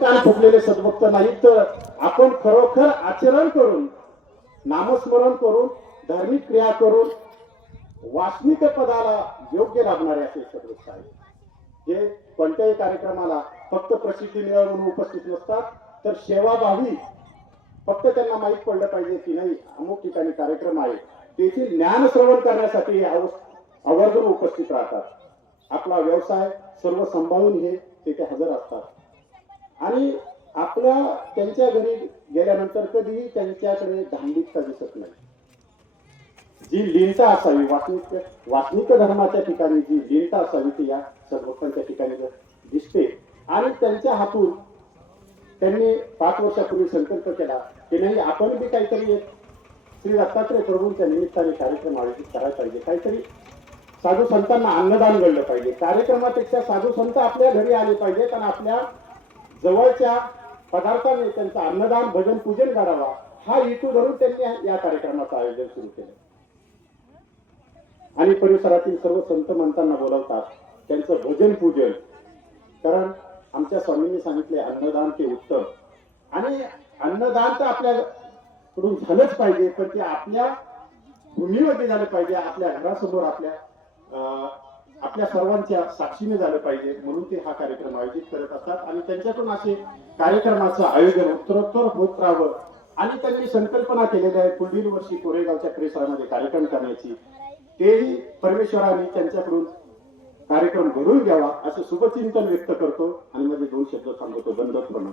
कान फुटलेले सद्भक्त नाहीत, तर आपण खरोखर आचरण करून, नामस्मरण करून, धार्मिक क्रिया करून वासनिक पदाला योग्य लाभणारे असे सद्भक्त आहेत, जे कोणत्याही कार्यक्रमाला फक्त प्रसिद्धी मिळावी म्हणून उपस्थित नसतात, तर सेवाभावी फक्त त्यांना माहीत पडलं पाहिजे की नाही अमुक ठिकाणी कार्यक्रम आहे, त्याचे ज्ञान श्रवण करण्यासाठी आवर्जून उपस्थित राहतात. आपला व्यवसाय सर्व सांभाळून हे तिथे हजर असतात आणि आपल्या त्यांच्या घरी गेल्यानंतर कधीही त्यांच्याकडे धांडिकता दिसत नाही. जी लीनता असावी वासनिक धर्माच्या ठिकाणी, जी लीनता असावी ती या सद्भक्तांच्या ठिकाणी दिसते. आणि त्यांच्या हातून त्यांनी 5 वर्षापूर्वी संकल्प केला की नाही आपण बी काहीतरी एक श्री दत्तात्रय प्रभूंच्या निमित्ताने कार्यक्रम आयोजित करायला पाहिजे, काहीतरी साधू संतांना अन्नदान घडलं पाहिजे. कार्यक्रमापेक्षा साधू संत आपल्या घरी आले पाहिजेत आणि आपल्या जवळच्या पदार्थाने त्यांचं अन्नदान भजन पूजन करावा, हा हेतू धरून त्यांनी या कार्यक्रमाचं आयोजन सुरू केलं. आणि परिसरातील सर्व संत मंतांना बोलवतात, त्यांचं भजन पूजन. कारण आमच्या स्वामींनी सांगितले अन्नदान ते उत्तम, आणि अन्नदान तर आपल्याकडून झालंच पाहिजे, पण ते आपल्या भूमीमध्ये झालं पाहिजे, आपल्या घरासमोर आपल्या सर्वांच्या साक्षीने झालं पाहिजे. म्हणून ते हा कार्यक्रम आयोजित करत असतात आणि त्यांच्याकडून असे कार्यक्रमाचं आयोजन उत्तरोत्तर होत राहावं. आणि त्यांनी संकल्पना केलेल्या आहे पुढील वर्षी कोरेगावच्या परिसरामध्ये कार्यक्रम करण्याची. तेही परमेश्वराने त्यांच्याकडून कार्यक्रम घडून घ्यावा असं शुभचिंतन व्यक्त करतो आणि माझे 2 शब्द सांगतो. बंद प्रमाण.